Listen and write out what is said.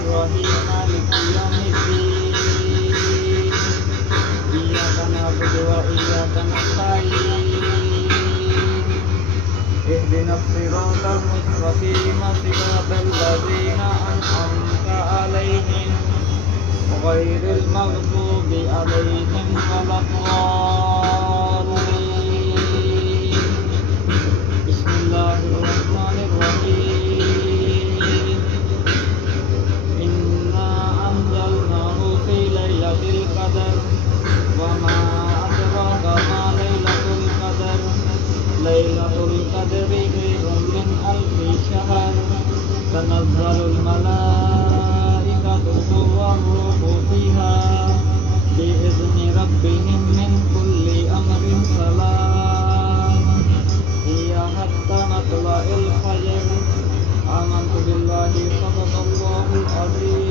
الرحيم مالك يوم الدين إياك نعبد وإياك نستعين اهدنا الصراط المستقيم صراط الذين أنعمت عليهم غير المغضوب عليهم ولا الضالين بسم الله الرحمن الرحيم إنا أنزلناه في ليلة القدر وما أدراك ما ليلة القدر ليلة القدر خير من ألف شهر تنزل الملائكة والروح فيها بإذن ربهم من كل أمر سلام هي حتى مطلع الفجر آمنت بالله صدق الله العظيم